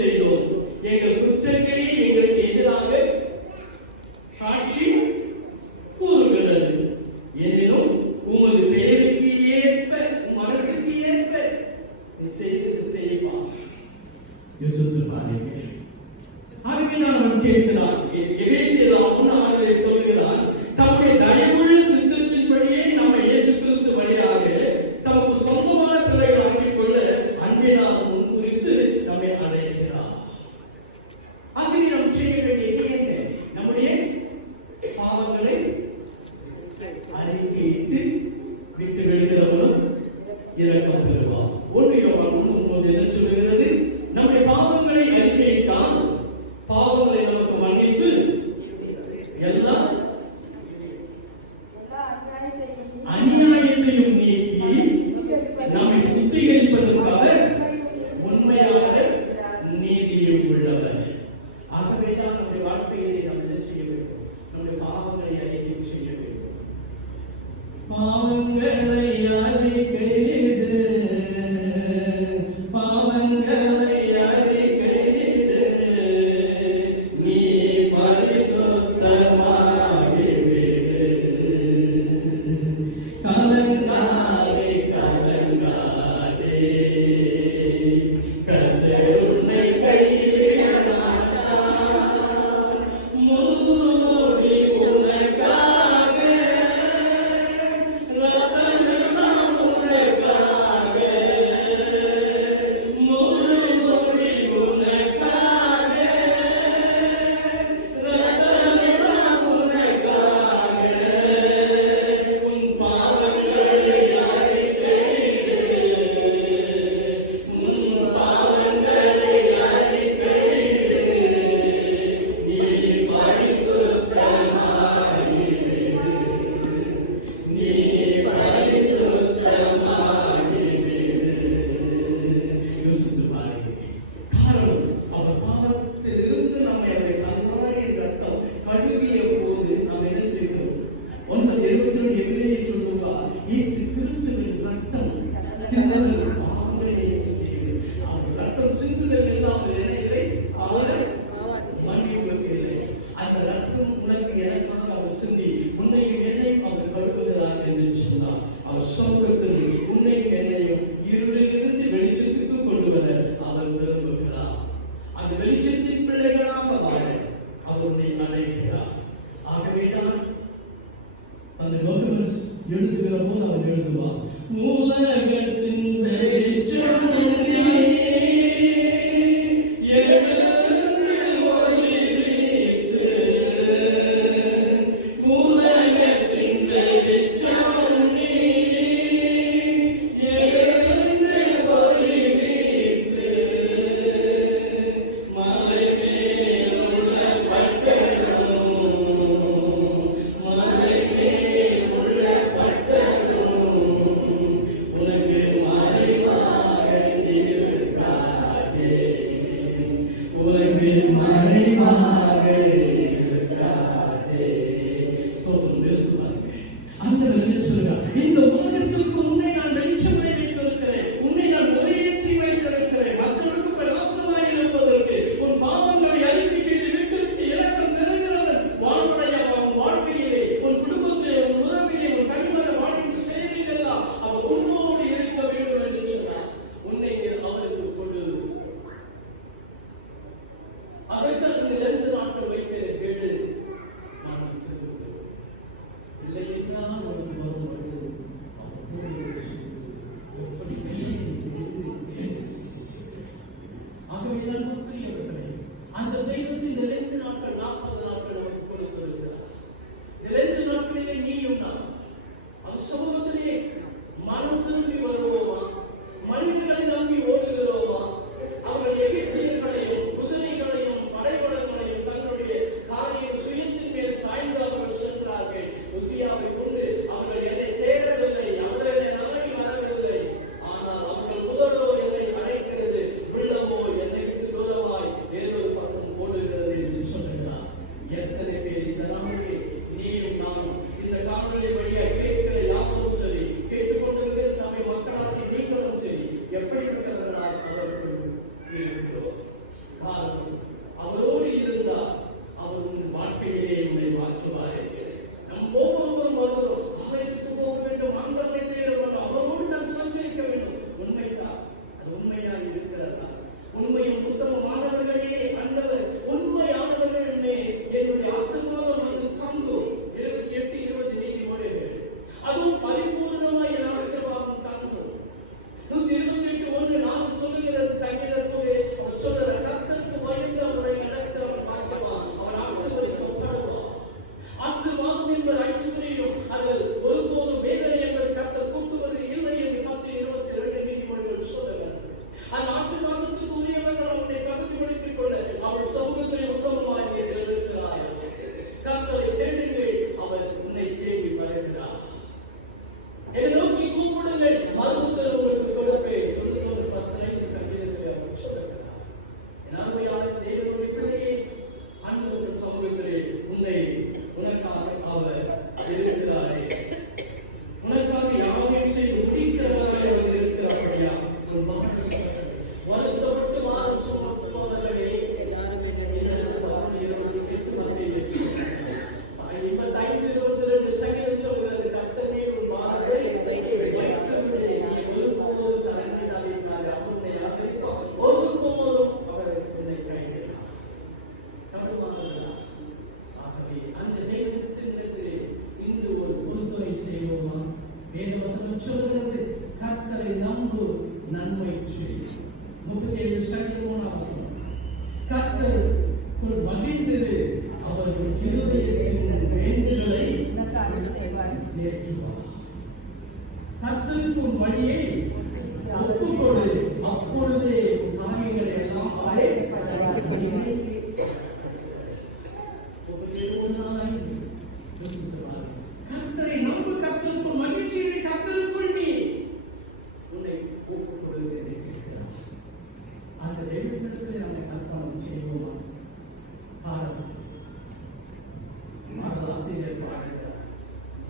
செய்தோம். எங்கள் குற்றங்களே எங்களுக்கு எதிராக சாட்சி கூறுகிறது. எனினும் உமது பெயருக்கு ஏற்ப, உம் அரசுக்கு ஏற்ப நீ செய்தது செய்வா. யோசித்து பாருங்கள். ஆவியானவர் கேட்கிறார். எபேசியர் 1:6 சொல்கிறார், தம்முடைய தயவுள்ள சித்தத்தின்படியே நம்மை இயேசு கிறிஸ்து வழியாக தமக்கு சொந்தமான பிள்ளைகள் ஆக்கிக் கொள்ள அன்பினால் முன்குறித்து நம்மை அழைக்கிறார். ஆகவே நாம் செய்ய வேண்டியது என்ன? நம்முடைய பாவங்களை அறிக்கையிட்டு விட்டு விடுகிறவனும் இரக்கம் பெறுவார். 1 யோவான் 1:9 என்ன சொல்கிறது? நம்முடைய பாவங்களை அறிக்கையிட்டால் பாவங்களை நமக்கு மன்னித்து எல்லா அநியாயத்தையும் நீக்கி நம்மை சுத்திகரிப்பதற்காக உண்மையான நீதியும் உள்ளவர். ஆகவேதான் நம்முடைய வாழ்க்கையை நாம் என்ன செய்ய வேண்டும்? நம்முடைய பாவங்களை அறிக்கை செய்ய வேண்டும். பாவங்களை அறிக்கையிடு, பாவங்களை அறிக்கையிடு, நீ பரிசுத்தமாகிவிடு. கலங்காதே, கலங்காதே, கர்த்தர் உன்னை கைவிட மாட்டார். முன்மொழி உனக்காக, ரத்தமெல்லாம் உனக்காக, முன்மொழி உனக்காக, ரத்தமெல்லாம் உனக்காக. உன் பாவங்களை அறிக்கையிடு, உன் பாவங்களை அறிக்கையிடு, நீ பரிசுத்தமாகிவிடு, நீ பரிசுத்தமாகிவிடு. யோசித்து பாருங்கள். காரணம், அவர் பாவத்திலிருந்து நம்மை அந்த கல்வாரியின் ரத்தம் கழுவிய போது நாம் என்ன செய்கிறோம்? 1:22 எபிரேயர் சொல்லுவார், இயேசு கிறிஸ்துவின் ரத்தம் சிந்துதல் பாவங்களை நீக்குகிறது. அவர் ரத்தம் சிந்துதல் இல்லாமல் என்ன இல்லை? அவர் மன்னிப்பு இல்லை. அந்த ரத்தம் உனக்கு எனக்காக அவர் சிந்தி உன்னையும் என்னையும் அவர் கழுவுகிறார் என்று சொன்னார். அவர் சமூகத்தில் உன்னையும் என்னையும் இருளிலிருந்து வெளிச்சத்துக்கு கொண்டு வர அவர் விரும்புகிறார். அந்த வெளிச்சத்தின் பிள்ளைகளாக வாழ அவர் உன்னை அழைக்கிறார். ஆகவேதான் அந்த டாக்குமெண்ட்ஸ் எழுதுகிற போது அவர் எழுதுவார், உலகத்தின் வெளிச்சம் நீ, எழுந்து ஒளி வீசு. உலகத்தின் வெளிச்சம் நீ, எழுந்து ஒளி வீசு. மலை மேலுள்ள பட்டணம், மலை மேலுள்ள பட்டணம் உனக்கு மறைவாக இருக்காதே, உனக்கு மறைவாக இருக்காதே. ஸ்தோத்திரம் இயேசுவே. அந்த வெளிச்சம் சொல்கிறார், இந்த உலகத்திற்கு உன்னை நான் வெளிச்சமாய் வைத்திருக்கிறேன், உன்னை நான் ஒளியேற்றி வைத்திருக்கிறேன், மற்றவர்களுக்கு பிரகாசமாய் இருப்பதற்கு. உன் பாவங்களை அறிக்கை செய்து விட்டுவிட்டு இரக்கம் பெறுகிறவன் வாழ்வடையான். வாழ்க்கையிலே உன் குடும்பத்திலே, உன் உறவிலே, உன் தனிமத வாழ்வின் செயலிலெல்லாம் அவர் உன்னோடு இருக்க வேண்டும் என்று சொன்னார். உன்னை அவருக்கு கொடு. அதற்கு அந்த 2 நாட்கள் வைக்கிற கேடு நான் திரும்புகிறேன். இல்லை என்றால் அவருக்கு வரும்பொழுது ஆகவேதான் முக்கியவர்களே, அந்த தெய்வத்தை இந்த 2 நாட்கள் 40 நாட்கள் நமக்கு கொடுத்திருக்கிறார். இந்த 2 நாட்களிலே நீயும் நான் அவர் சமூகத்திலே மனம் திரும்பி வருவோமா? மனிதர்களை நம்பி ஓடுகிறோமா? அவர்கள் எகிப்தியர்களையும் குதிரைகளையும் படைபலங்களையும் ஏற்றுவார். கர்த்தருக்கு உன் வழியை ஒப்புக்கொடு, அப்பொழுதே சாமிகளை எல்லாம் கர்த்தரை நம்பு, கர்த்தருக்குள் மகிழ்ச்சியை கர்த்தருக்குள் நீ உன்னை ஒப்புக்கொடுவதை கேட்கிறார். அந்த தெய்வத்திடத்தில் நம்மை அர்ப்பணம் செய்வோமா? காரணம் ஆசிரியர் பாடுகிறார்,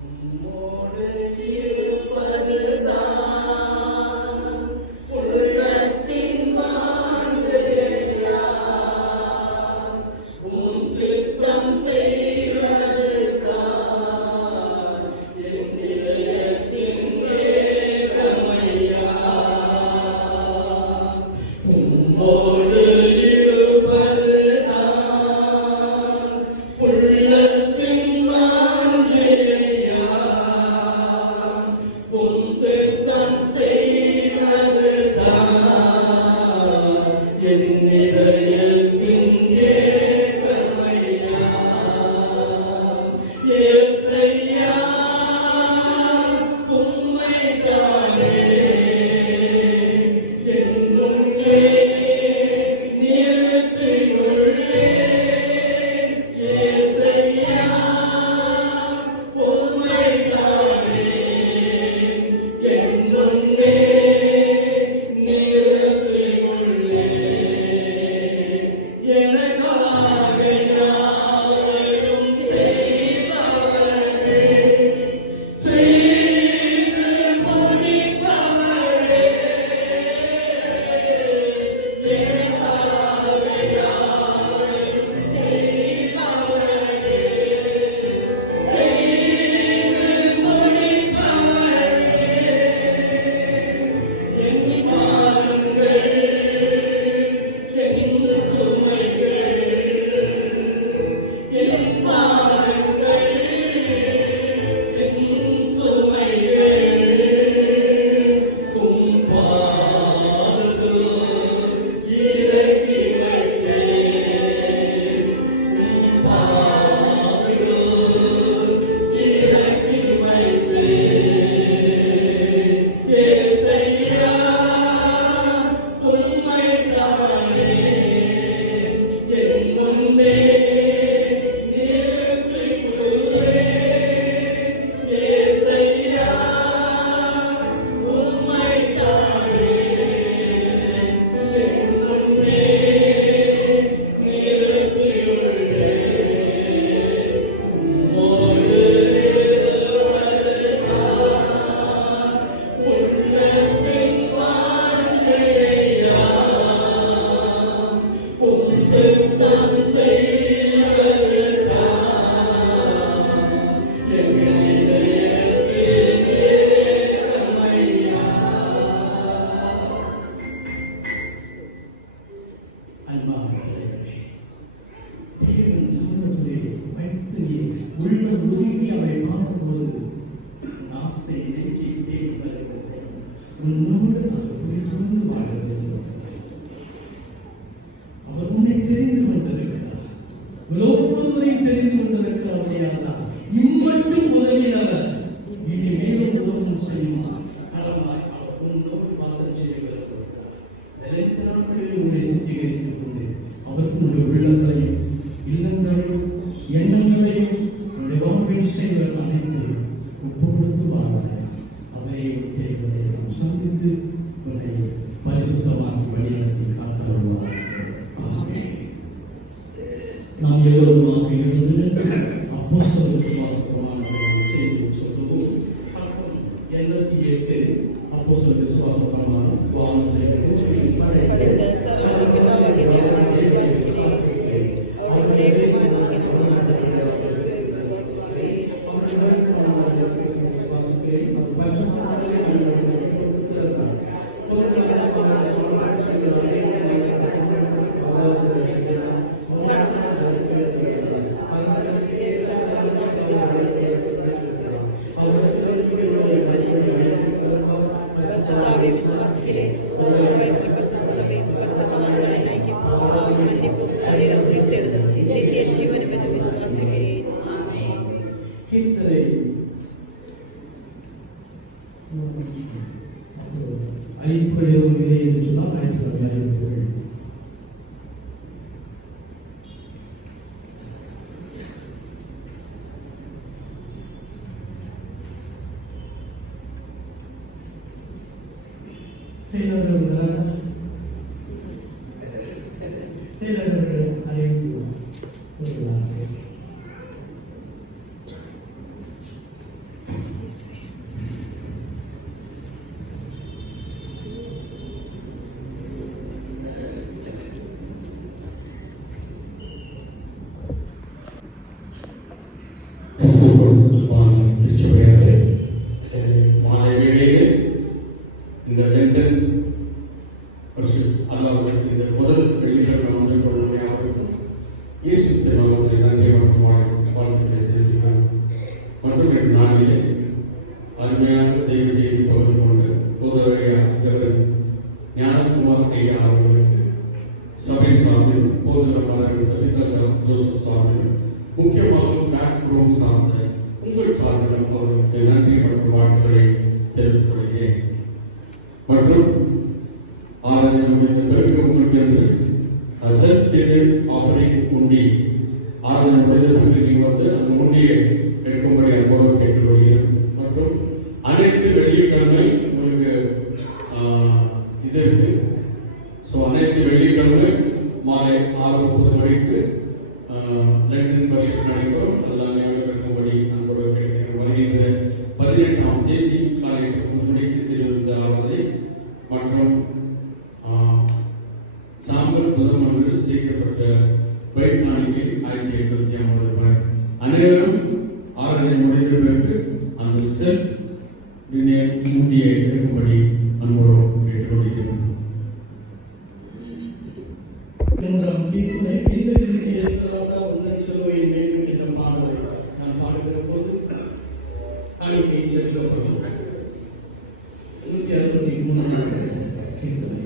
உம்மோடு இருப்பதுதான் உள்ளத்தின் மாந்திரையா, உம் சித்தம் செய்வதுதான் என் இதயத்தின் ஏகமையா. உம்மோடு Vislava Spirit, செயலர்கள் அறிவிப்பு கூறுகிறார்கள். மாலை வேளையிலே இந்த லண்டன் இந்த முதல் வெள்ளிக்கிழமை வந்து கொள்ளுமையாக இயேசு திருநாமத்தை நன்றி மற்றும் வாழ்த்துக்களை தெரிவிக்கிறேன். மற்றும் 2 நாளிலே அருமையாக தெய்வ செய்தி பகிர்ந்து கொண்டு போதவரையா இவர்கள் ஞானகுமார் ஐயா அவர்களுக்கு சபை சார்பில் போதகமாளர்கள் கவிதா ஜோசப் சார்பில் முக்கியமாக பேக் ரோம் சார்ந்த உங்கள் சார்பிலும் அவர்களுக்கு நன்றி மற்றும் வாழ்த்துக்களை தெரிவித்துக் கொள்கிறேன். மற்றும் ஆராதனை முடிந்த பிறகு உங்களுக்கு என்று செல்ஃப் ஆஃபரிங் உண்டி ஆராதனை முடிந்ததற்கு நீங்கள் வந்து அந்த உண்டியை எடுக்கும்படி அன்போடு கேட்டுக்கொள்கிறேன். மற்றும் அனைத்து வெள்ளிக்கிழமை உங்களுக்கு இது இருக்கு. ஸோ அனைத்து வெள்ளிக்கிழமை மாலை 6:30 மணிக்கு லண்டன் பரிசு நடைபெறும். எல்லாமே இருக்கும்படி அன்போடு கேட்கிறேன். வருகின்ற 18ஆம் தேதி காலை 10 மணிக்கு திருவிழா ஆராதனை மற்றும் சாம்பல் புதன் ஒன்று சேர்க்கப்பட்ட வைட்நாளிகை 1085 ரூபாய். அனைவரும் ஆராதனை முடிந்த பிறகு அந்த செல்ஃப் முண்டியை எடுக்கும்படி அன்போடு கேட்டுக்கொள்கிறோம். சிலுவையின் மேலும் என்ற பாடலை நான் பாடுகிற போது காணிக்கை எடுக்கப்படும். 163 கீர்த்தனை.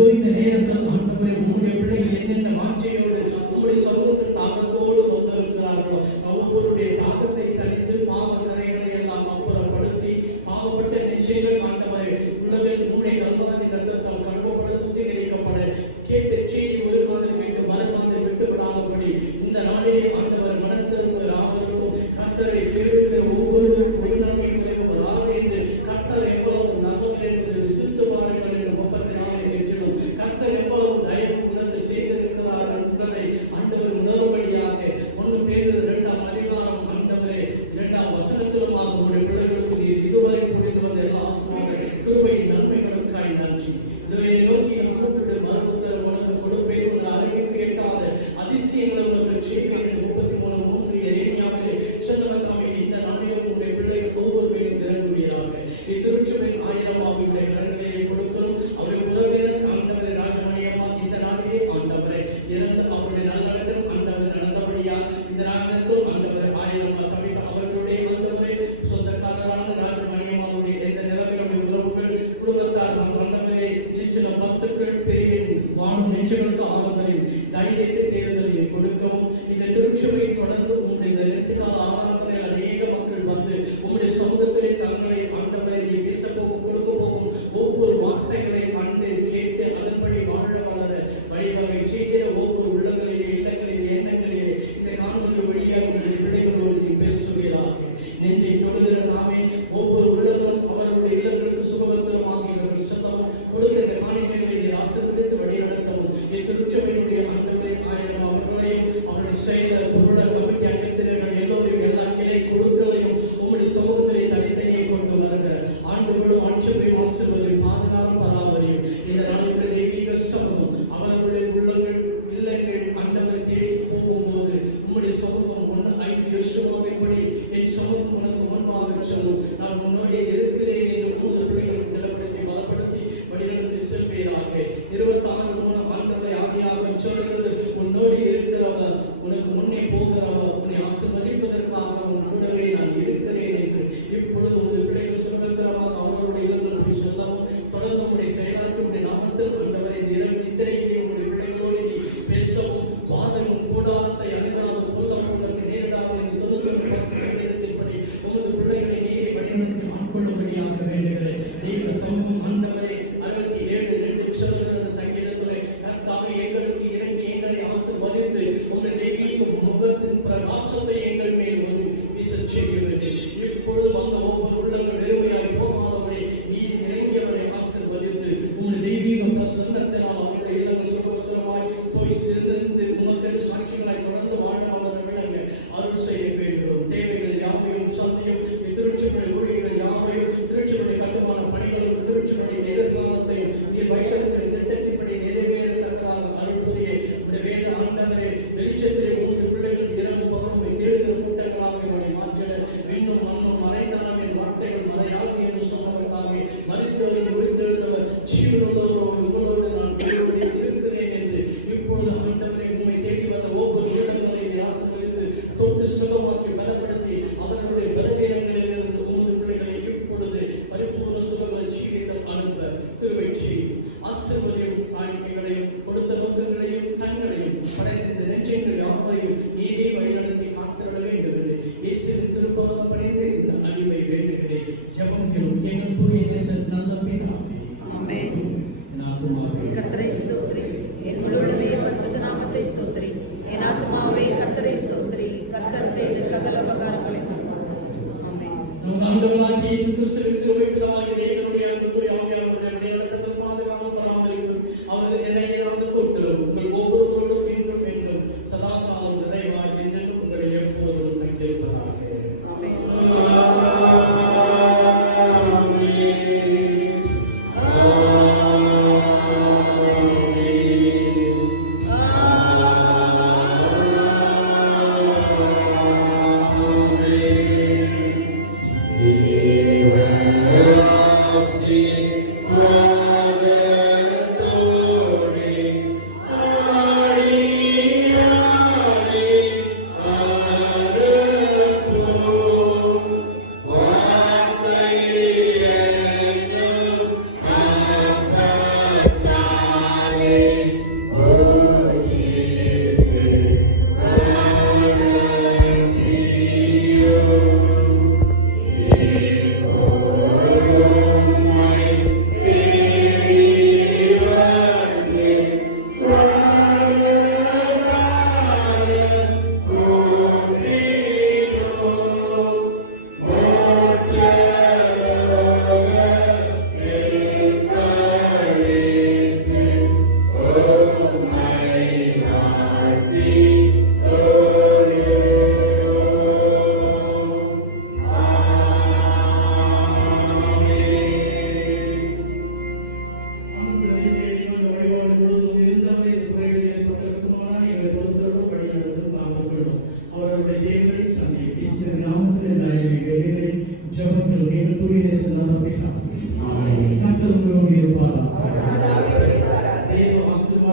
இதோ இந்த நேரத்தில் ஆண்டவரே உங்களுடைய பிள்ளைகள் என்னென்ன வாஞ்சையோடு உங்களுடைய சமூகத்தில் தாக்கத்தோடு வந்திருக்கிறார்களோ ஒவ்வொருடைய தாக்கத்தை தனித்து பாவ கரைகளை எல்லாம் அப்புறப்படுத்தி பாவப்பட்ட நிச்சயங்கள் ஆண்டவரே உலகில் மூளை கல்வாதி ரத்தத்தால் கழுவப்பட சுத்திகரிக்கப்பட கேட்ட செய்தி ஒரு மாதம் விட்டு மறுமாதம் விட்டு விடாதபடி இந்த நாளிலே ஆண்டவர் மனத்திருந்த ராமருக்கும் கர்த்தரை திருத்த ஒவ்வொருவருக்கும் ஒரு நன்மை விளைவுவதாக என்று கர்த்தர் எவ்வளவு நல்லவர் என்பது விசுத்தமானவர் என்று 34 கர்த்தர் எவ்வளவு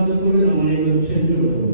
ஆசீர்வாதத்தோடு நம் அனைவரும் சென்று விடுவோம்.